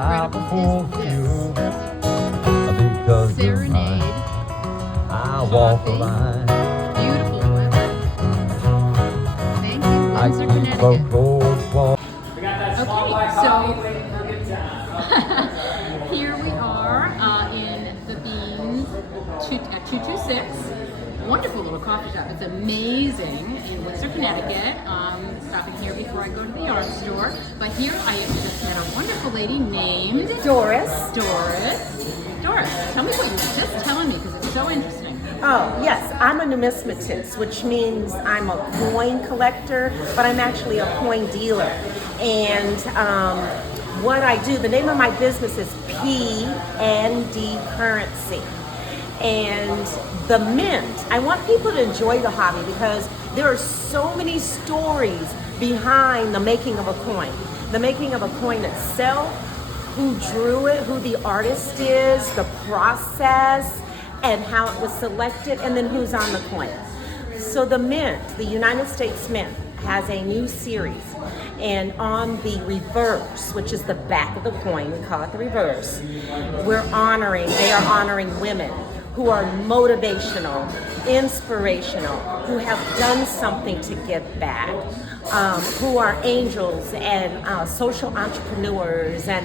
incredible is this? Because Serenade, I walk the coffee, line. beautiful weather. Thank you, I Windsor, keep a Connecticut. close watch. Okay, so here we are in the Beans at 226. Wonderful little coffee shop. It's amazing in Windsor, Connecticut. Stopping here before I go to the yarn store. But here I have just met a wonderful lady named Doris. Doris, tell me what you were just telling me because it's so interesting. Oh, yes, I'm a numismatist, which means I'm a coin collector, but I'm actually a coin dealer. And what I do, the name of my business is P&D Currency. And the mint, I want people to enjoy the hobby because there are so many stories behind the making of a coin. The making of a coin itself, who drew it, who the artist is, the process, and how it was selected, and then who's on the coin. So the Mint, the United States Mint, has a new series, and on the reverse, which is the back of the coin, we call it the reverse, they are honoring women who are motivational, inspirational, who have done something to give back, who are angels and social entrepreneurs. And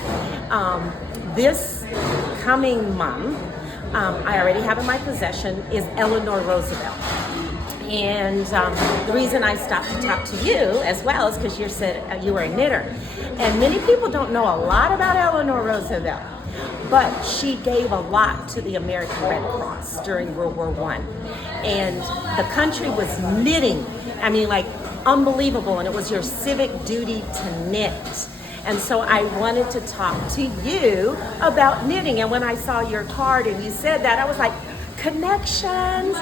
this coming month, I already have in my possession, is Eleanor Roosevelt. And the reason I stopped to talk to you as well is because you said you were a knitter. And many people don't know a lot about Eleanor Roosevelt, but she gave a lot to the American Red Cross during World War I. And the country was knitting, I mean, like unbelievable, and it was your civic duty to knit. And so I wanted to talk to you about knitting. And when I saw your card and you said that, I was like, connections,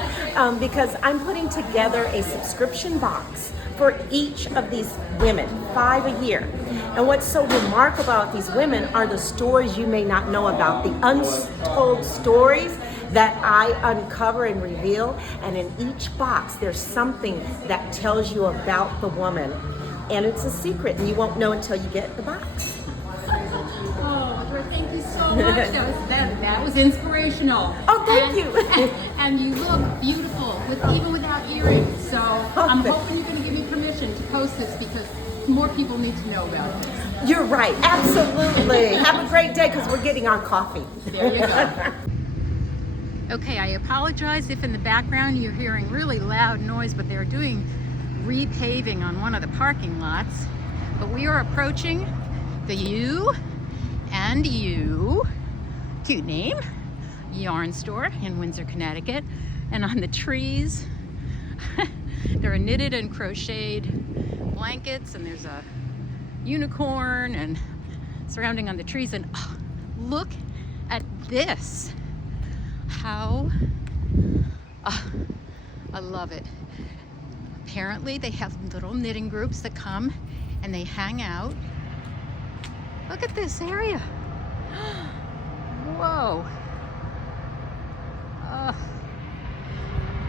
because I'm putting together a subscription box for each of these women, 5 a year. And what's so remarkable about these women are the stories you may not know about, the untold stories that I uncover and reveal. And in each box, there's something that tells you about the woman. And it's a secret, and you won't know until you get the box. Oh, Dora, thank you so much. That was inspirational. Oh, thank you. And you look beautiful, even without earrings. So I'm hoping you're going to give me permission to post this because more people need to know about it. You're right, absolutely. Have a great day because we're getting our coffee. There you go. Okay, I apologize if in the background you're hearing really loud noise, but they're doing repaving on one of the parking lots. But we are approaching the U and U, cute name, yarn store in Windsor, Connecticut. And on the trees, there are knitted and crocheted blankets, and there's a unicorn and surrounding on the trees. And oh, look at this. How, I love it. Apparently they have little knitting groups that come and they hang out. Look at this area. Whoa.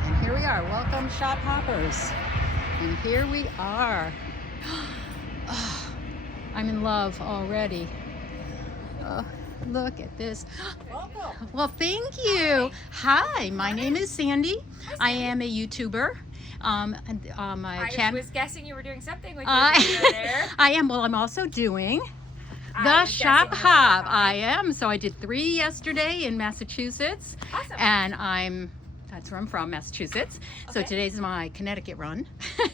And here we are. Welcome, shop hoppers. And here we are. I'm in love already. Look at this. Welcome. Well, thank you. Hi, my name is Sandy. I am a YouTuber. My channel. I was guessing you were doing something with your video there. I am. Well, I'm also doing the I'm shop guessing hop. the I am. So I did 3 yesterday in Massachusetts. Awesome. And that's where I'm from, Massachusetts. So Okay. today's my Connecticut run.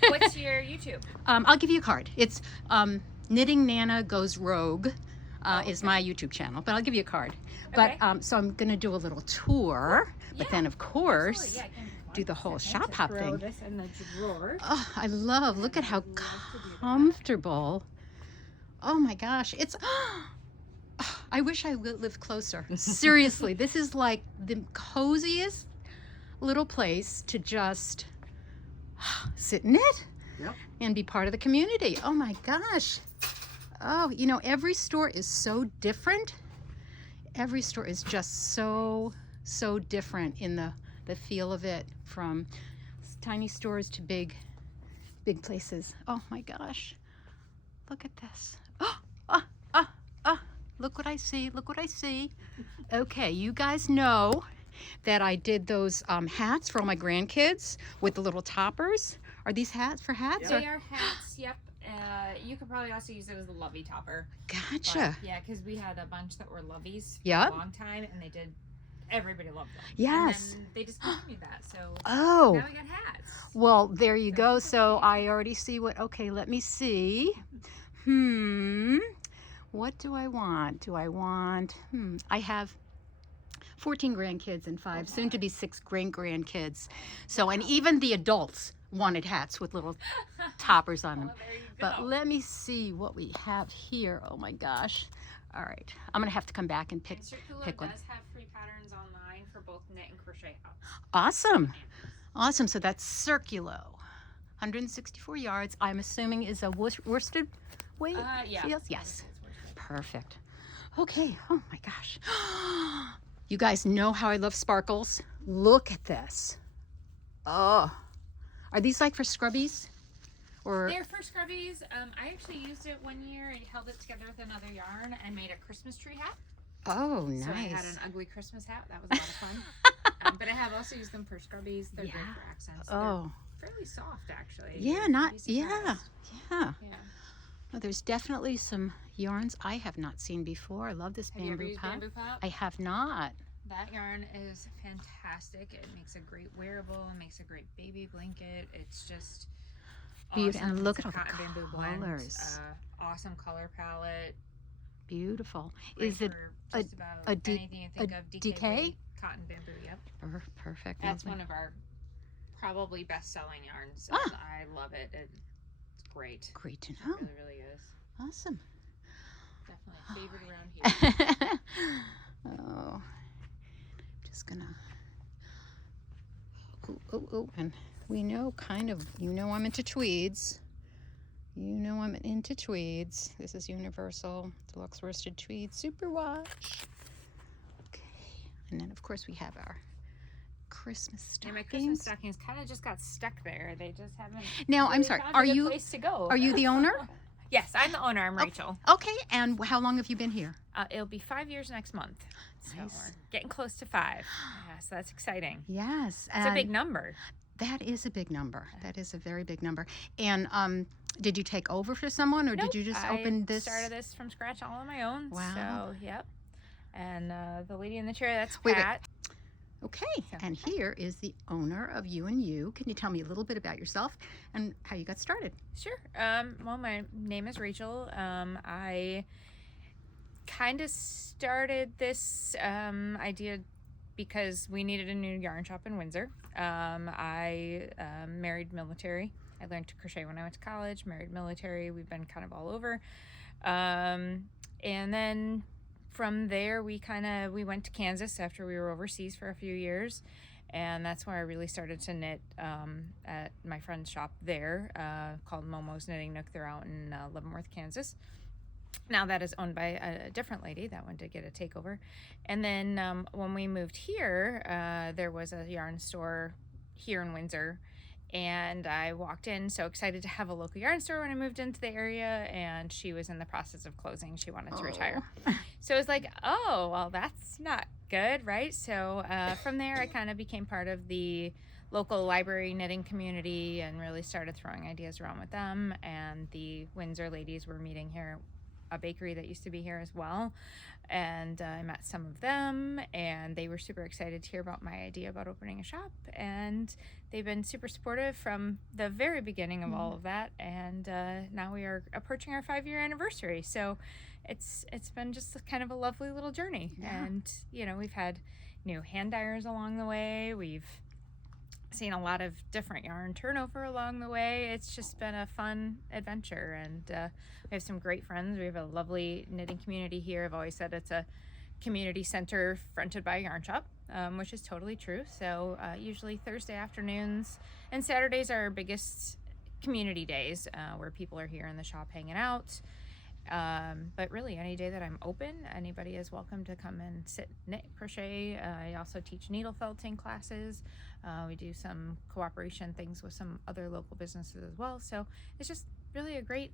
What's your YouTube? I'll give you a card. It's Knitting Nana Goes Rogue. Is my YouTube channel, but I'll give you a card. Okay. But so I'm gonna do a little tour, but Yeah, then of course absolutely. Yeah, I can- do the whole shop hop Throw thing. this in the drawer. Oh, I love. Look at how comfortable. Oh my gosh, it's. I wish I lived closer. Seriously, this is like the coziest little place to just sit and knit. Yep. And be part of the community. Oh my gosh. Oh, you know, every store is so different. Every store is just so different in the feel of it, from tiny stores to big places. Oh my gosh. Look at this. Look what I see. Look what I see. Okay, you guys know that I did those hats for all my grandkids with the little toppers. Are these hats for hats? They are hats, yep. You could probably also use it as a lovey topper. Gotcha. But, yeah, because we had a bunch that were loveys for Yep. a long time, and everybody loved them. Yes. And then they discontinued that, so Oh. now we got hats. Well, there you go. So I already see what, okay, let me see. What do I want? I have 14 grandkids and 5, soon to be 6 great-grandkids. So, and even the adults wanted hats with little toppers on them. Well, there you But go. let me see what we have here. Oh my gosh. All right. I'm going to have to come back and pick And Circular one. does have free patterns online for both knit and crochet hats. Awesome. Awesome. So that's Circulo. 164 yards. I'm assuming is a worsted weight? Yeah. Yes. Perfect. Okay. Oh my gosh. You guys know how I love sparkles. Look at this. Oh. Are these like for scrubbies? Or They're for scrubbies. I actually used it one year and held it together with another yarn and made a Christmas tree hat. oh, nice. So I had an ugly Christmas hat. That was a lot of fun. But I have also used them for scrubbies. They're great for accents. Oh. They're fairly soft, actually. Yeah, You'd not be yeah. surprised. Yeah. Yeah. Well, there's definitely some yarns I have not seen before. I love this Have you ever bamboo used pop. bamboo pop? I have not. That yarn is fantastic. It makes a great wearable. It makes a great baby blanket. It's just Beautiful. awesome. And look It's at a all the cotton bamboo blend. colors. Awesome color palette. Beautiful. Great Is it for a- just about a D- anything you think of? DK? weight, cotton bamboo. Yep. perfect? That's lovely. one of our probably best-selling yarns. Ah. I love it. It's great. Great to It know. really, really is. Awesome. Definitely a favorite around here. Oh, just gonna. Oh, and we know kind of. You know I'm into tweeds. You know I'm into tweeds. This is Universal Deluxe Worsted Tweed Super Wash. Okay, and then of course we have our Christmas Yeah, stockings. my Christmas stockings kind of just got stuck there. They just haven't. Now I'm really sorry. found Are a good you place to go? are you the owner? Yes, I'm the owner. I'm Rachel. Okay, and how long have you been here? It'll be 5 years next month. So Nice. we're getting close to 5. Yeah, so that's exciting. Yes, It's a big number. That is a big number. That is a very big number. And did you take over for someone, or Nope, did you just I open this? started this from scratch all on my own. Wow. So, yep. And the lady in the chair, that's Wait. Pat. Okay, and here is the owner of You and You. Can you tell me a little bit about yourself and how you got started? Sure. Well, my name is Rachel. I kind of started this idea because we needed a new yarn shop in Windsor. I married military. I learned to crochet when I went to college, married military. We've been kind of all over. And then from there, we went to Kansas after we were overseas for a few years. And that's where I really started to knit at my friend's shop there called Momo's Knitting Nook. They're out in Leavenworth, Kansas. Now that is owned by a different lady. That one did get a takeover. And then when we moved here, there was a yarn store here in Windsor. And I walked in so excited to have a local yarn store when I moved into the area, and she was in the process of closing. She wanted to retire. So I was like, oh, well, that's not good, right? So from there, I kind of became part of the local library knitting community and really started throwing ideas around with them. And the Windsor ladies were meeting here, a bakery that used to be here as well. And I met some of them, and they were super excited to hear about my idea about opening a shop. And they've been super supportive from the very beginning of all of that. And now we are approaching our 5-year anniversary. So it's been just kind of a lovely little journey. Yeah. And, you know, we've had new hand dyers along the way. We've seen a lot of different yarn turnover along the way. It's just been a fun adventure, and we have some great friends. We have a lovely knitting community here. I've always said it's a community center fronted by a yarn shop, which is totally true. So usually Thursday afternoons and Saturdays are our biggest community days where people are here in the shop hanging out. But really any day that I'm open, anybody is welcome to come and sit, knit, crochet. I also teach needle felting classes. We do some cooperation things with some other local businesses as well. So it's just really a great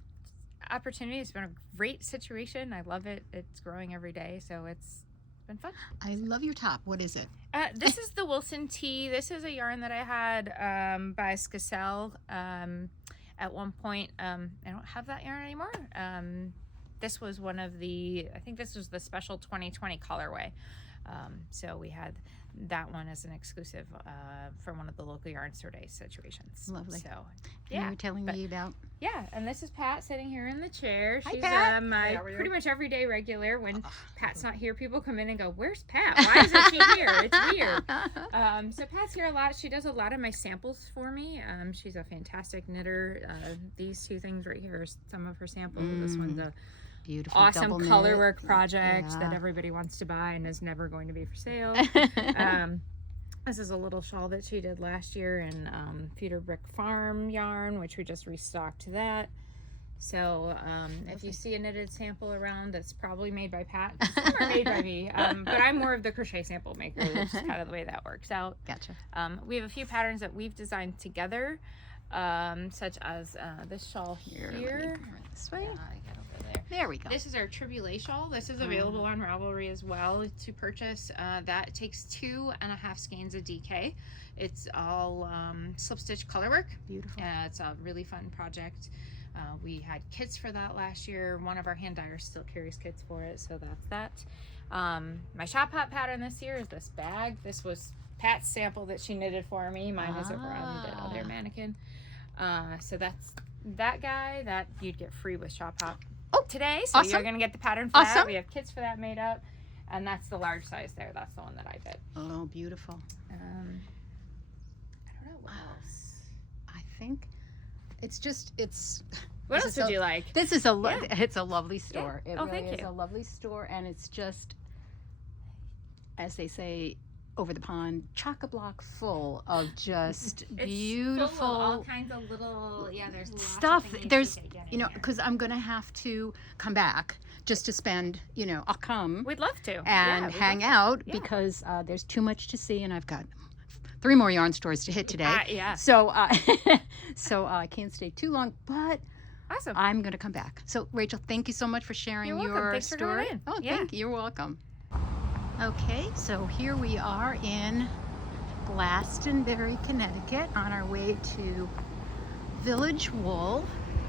opportunity. It's been a great situation. I love it. It's growing every day, so it's been fun. I love your top. What is it? This is the Wilson Tea. This is a yarn that I had by Skacel. At one point, I don't have that yarn anymore. This was one of the, I think this was the special 2020 colorway. So we had that one as an exclusive from one of the local yarn store day situations. Lovely. So, You yeah. were telling me about. Yeah, and this is Pat sitting here in the chair. Hi, She's Pat. my pretty much everyday regular. When Pat's not here, people come in and go, "Where's Pat? Why isn't she here?" It's weird. So Pat's here a lot. She does a lot of my samples for me. She's a fantastic knitter. These two things right here are some of her samples. This one's a Beautiful awesome double color knit. work project Yeah. that everybody wants to buy and is never going to be for sale. This is a little shawl that she did last year in Peter Brick Farm yarn, which we just restocked that. So if you see a knitted sample around, it's probably made by Pat. Some are made by me, but I'm more of the crochet sample maker, which is kind of the way that works out. Gotcha. We have a few patterns that we've designed together, such as this shawl here. Let me bring it this way. I got over there. There we go. This is our Tribulate shawl. This is available on Ravelry as well to purchase. That takes 2.5 skeins of DK. It's all slip stitch color work. Beautiful. It's a really fun project. We had kits for that last year. One of our hand dyers still carries kits for it, so that's that. My shop hop pattern this year is this bag. This was Pat's sample that she knitted for me. Mine is over on the other mannequin. So that's that guy that you'd get free with shop hop today. So awesome. you're gonna get the pattern for that. Awesome. We have kits for that made up, and that's the large size there. That's the one that I did. Oh, beautiful. I don't know what else. I think it's just What This else is would a- you like? this is it's a lovely store. Yeah. It Oh, really thank is you. a lovely store, and it's just, as they say over the pond, chock-a-block full of just beautiful Full of all kinds of little there's lots stuff. of things There's you could get in you know here. because I'm gonna have to come back just to spend I'll come We'd love to and we'd hang love out Yeah. because there's too much to see, and I've got 3 more yarn stores to hit today. yeah. So I can't stay too long, but Awesome. I'm going to come back. So Rachel, thank you so much for sharing You're welcome. your Thanks for story. coming in. Oh, Yeah. thank you. You're welcome. Okay, so here we are in Glastonbury, Connecticut, on our way to Village Wool.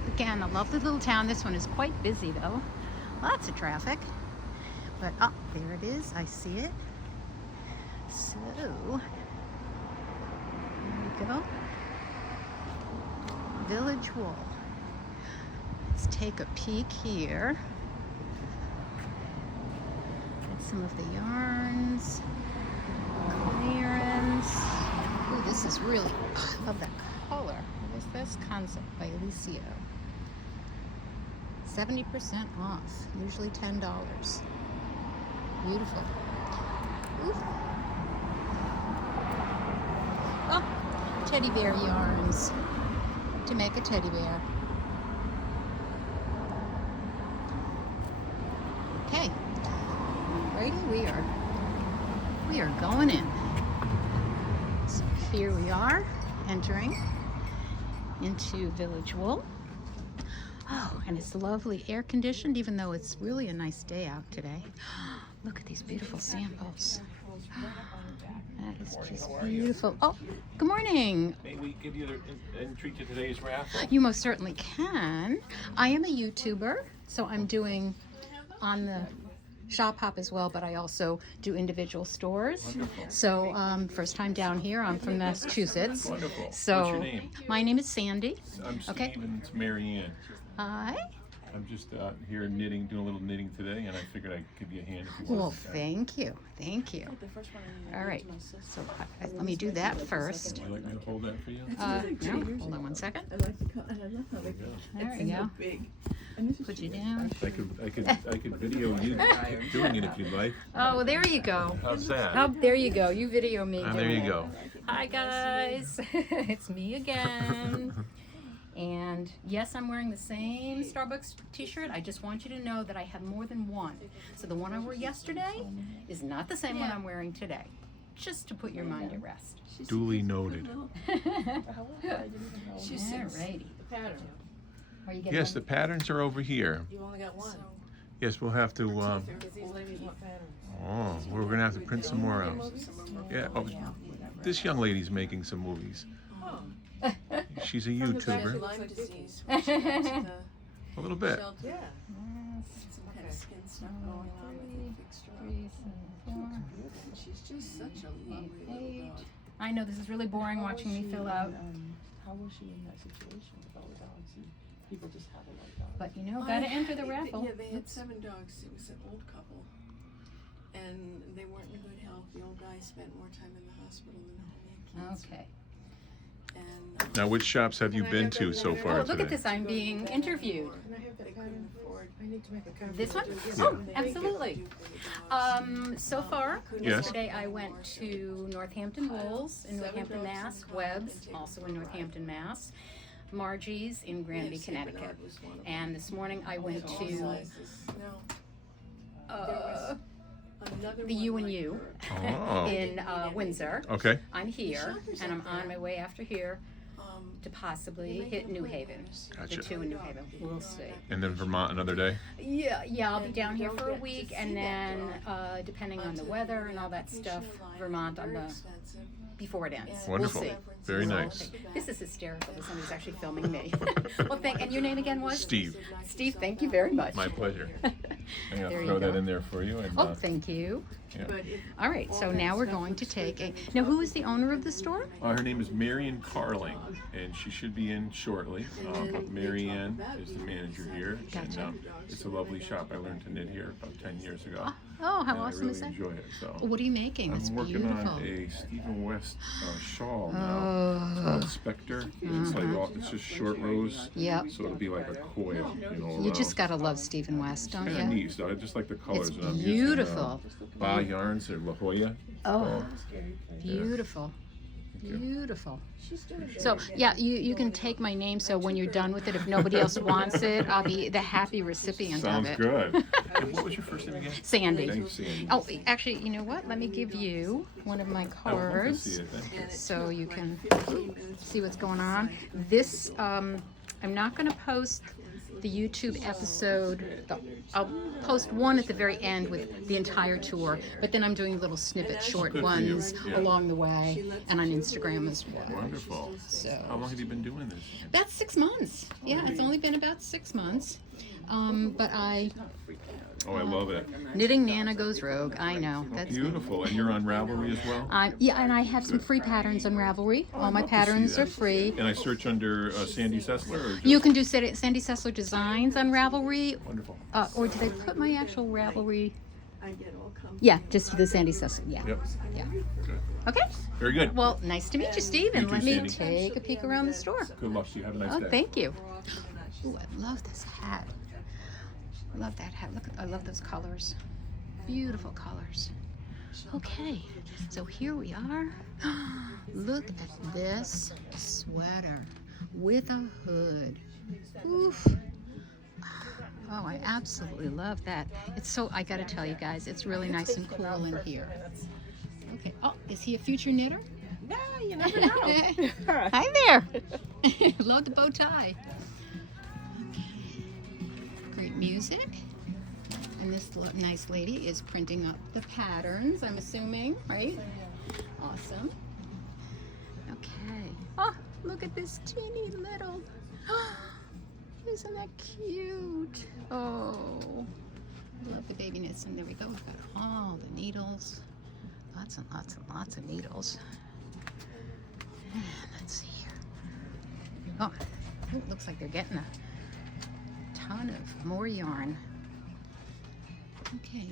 Again, a lovely little town. This one is quite busy though. Lots of traffic. But there it is. I see it. So there we go. Village Wool. Let's take a peek here at some of the yarns. Clearance. Ooh, this is really, I love that color. What is this? Concept by Alicio. 70% off, usually $10. Beautiful. Ooh. Oh, teddy bear yarns to make a teddy bear. Okay, alrighty, we are going in. So here we are, entering into Village Wool. Oh, and it's lovely, air conditioned, even though it's really a nice day out today. Look at these beautiful samples. That is just beautiful. Oh, good morning. May we give you the entry to today's raffle? You most certainly can. I am a YouTuber, so I'm doing on the Shop Hop as well, but I also do individual stores. Wonderful. So first time down here. I'm from Massachusetts. Wonderful. So What's your name? my name is Sandy. I'm Steve Okay. and it's Mary Ann. Hi. I'm just here knitting, doing a little knitting today, and I figured I'd give you a hand if you Well, want. thank you. Thank you. All right. So let me do that first. Would you like me to hold that for you? No, hold on one second. I like the color, and I love how There we go. big. And this is Put you down. I could video you doing it if you'd like. Oh, well, there you go. How's that? Oh, there you go. You video me. There doing you it. go. Hi guys, it's me again. And yes, I'm wearing the same Starbucks t-shirt. I just want you to know that I have more than one. So the one I wore yesterday is not the same one I'm wearing today. Just to put your mind at rest. Duly noted. Alrighty. the pattern. Are you getting Yes, the patterns are over here. You only got one. Yes, we'll have to. Because these ladies want patterns. Oh, we're gonna have to print some more out. Yeah. Oh, this young lady's making some movies. Oh. She's a From the back, YouTuber. she looks like disease. A little bit. Yeah. Some kind of skin stuff going on with the fixed She's just such a lovely little dog. I know this is really boring watching me fill out, How was she in that situation with all the dogs and people just have a like dogs? but you know, gotta enter the raffle. Yeah, they had 7 dogs. It was an old couple. And they weren't in good health. The old guy spent more time in the hospital than home. He had cancer. Okay. And Now, which shops have you been to so far Oh, look today? at this, I'm being interviewed. Can I have they that couldn't pattern? afford. I need to make a copy. This one? Yes. Oh, absolutely. So far, Yes. yesterday I went to Northampton Wools in Northampton, Mass, Webb's, also in Northampton, Mass, Margie's in Granby, Connecticut. And this morning I went to the U&U Oh. in Windsor. Okay. I'm here, and I'm on my way after here to possibly hit New Haven. Gotcha. The 2 in New Haven. We'll see. And then Vermont another day. Yeah, I'll be down here for a week, and then depending on the weather and all that stuff, Vermont on the before it ends. Wonderful. We'll see. Very We'll nice. see. This is hysterical that somebody's actually filming me. Well, and your name again was? Steve. Steve, thank you very much. My pleasure. I'm gonna There you throw that go. in there for you. And, Oh, thank you. yeah. All right, so now we're going to take a. Now, who is the owner of the store? Her name is Marian Carling, and she should be in shortly. But Marianne is the manager here, Gotcha. and it's a lovely shop. I learned to knit here about 10 years ago. Oh, how and awesome I really is that? enjoy it. So What are you making? It's I'm working beautiful. on a Stephen West shawl now. It's called Spectre. It's like it's just short rows. Yep. So it'll be like a coil, you know. You just gotta love Stephen West, don't Kind of you? neat. So I just like the colors. It's and I'm beautiful. Using, Ba yarns or La Jolla. Oh, beautiful. Beautiful. So yeah, you can take my name. So when you're done with it, if nobody else wants it, I'll be the happy recipient Sounds of it. good. And what was your first name again? Sandy. Thanks, Sandy. Oh, actually, you know what? Let me give you one of my I would love to cards see it. Thank you. so you can see what's going on. This, I'm not going to post the YouTube episode. I'll post one at the very end with the entire tour, but then I'm doing little snippet, short Good for you. ones Yeah. along the way, and on Instagram as well. Wonderful. So How long have you been doing this? about 6 months. Yeah, it's only been about 6 months. But Oh, I love it. knitting Nana goes rogue. I know. That's Beautiful. And you're on Ravelry as well? yeah, and I have some free patterns on Ravelry. All my I'd love to see patterns that. are free. And I search under Sandy Sessler? Or just... You can do Sandy Sessler Designs on Ravelry, Wonderful. or did I put my actual Ravelry? I get all comfy. Yeah, just the Sandy Sessler. Yeah. Yep. Yeah. Good. Okay. Very good. Well, nice to meet you, Steve, and You let too, me Sandy. take a peek around the store. Good luck to you. Have a nice Oh, day. thank you. Ooh, I love this hat. I love that hat. Look, I love those colors. Beautiful colors. Okay, so here we are. Look at this sweater with a hood. Oof. Oh, I absolutely love that. It's so, I gotta tell you guys, it's really nice and cool in here. Okay, oh, is he a future knitter? Yeah, you never know. Hi there. Love the bow tie. Okay. Great music. And this nice lady is printing up the patterns, I'm assuming, right? Awesome. Okay. Oh, look at this teeny little. Isn't that cute? Oh, love the baby knits. And there we go. We've got all the needles. Lots and lots and lots of needles. And let's see here. Oh, it looks like they're getting a ton of more yarn. Okay.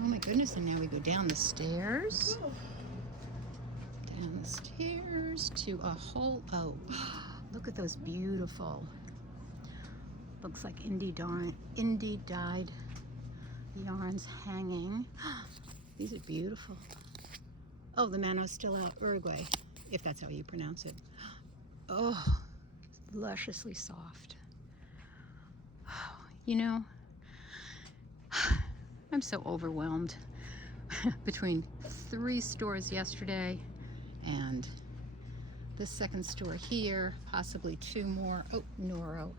Oh my goodness, and now we go down the stairs. Down the stairs to a whole, oh, look at those beautiful, looks like indie dyed yarns hanging. These are beautiful. Oh, the Mano's still out, Uruguay, if that's how you pronounce it. Oh, lusciously soft. You know, I'm so overwhelmed between 3 stores yesterday and this second store here, possibly 2 more. Oh, Noro.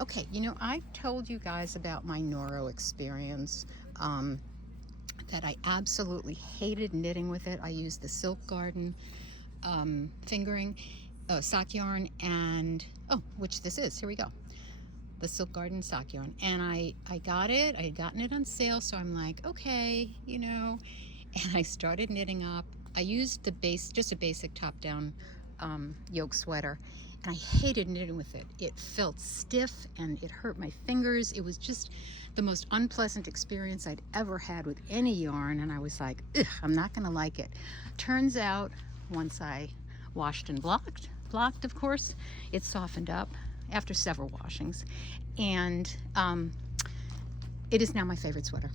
Okay, you know, I told you guys about my Noro experience, that I absolutely hated knitting with it. I used the Silk Garden fingering, sock yarn, and, oh, which this is, here we go. The Silk Garden sock yarn. And I got it, I had gotten it on sale, so I'm like, okay, you know, and I started knitting up. I used the base, just a basic top-down yoke sweater, and I hated knitting with it. It felt stiff and it hurt my fingers. It was just the most unpleasant experience I'd ever had with any yarn, and I was like, ugh, I'm not gonna like it. Turns out, once I washed and blocked of course, it softened up after several washings, and it is now my favorite sweater.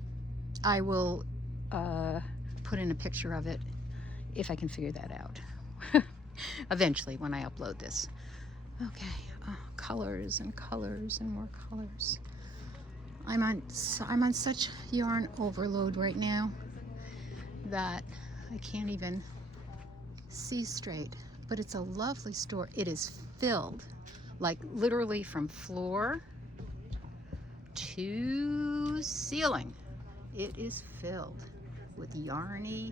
I will put in a picture of it if I can figure that out eventually when I upload this. Okay, colors and colors and more colors. I'm on such yarn overload right now that I can't even see straight, but it's a lovely store. It is filled, like literally from floor to ceiling. It is filled with yarny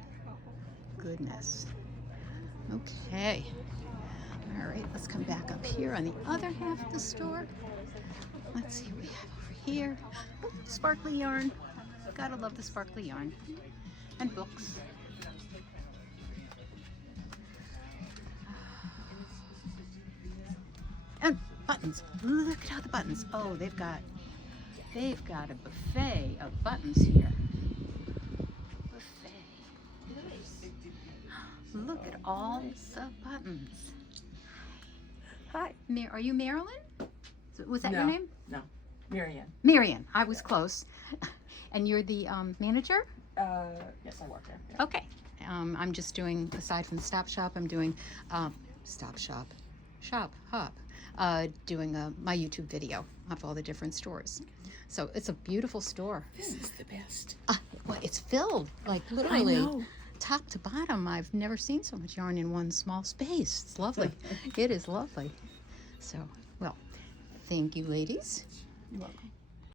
goodness. Okay. All right, let's come back up here on the other half of the store. Let's see what we have over here. Oh, sparkly yarn. Gotta love the sparkly yarn. And books. And buttons. Look at all the buttons. Oh, they've got a buffet of buttons here. Buffet. Look at all the buttons. Hi. Are you Marilyn? Was that your No. name? No. Marianne. Marianne. I was close. And you're the manager? Yes, I work there. Yeah. Okay. I'm just doing, aside from the Stop Shop, I'm doing doing my YouTube video of all the different stores. So it's a beautiful store. This is the best. Well, it's filled, like literally top to bottom. I've never seen so much yarn in one small space. It's lovely. It is lovely. So, well, thank you, ladies. You're welcome.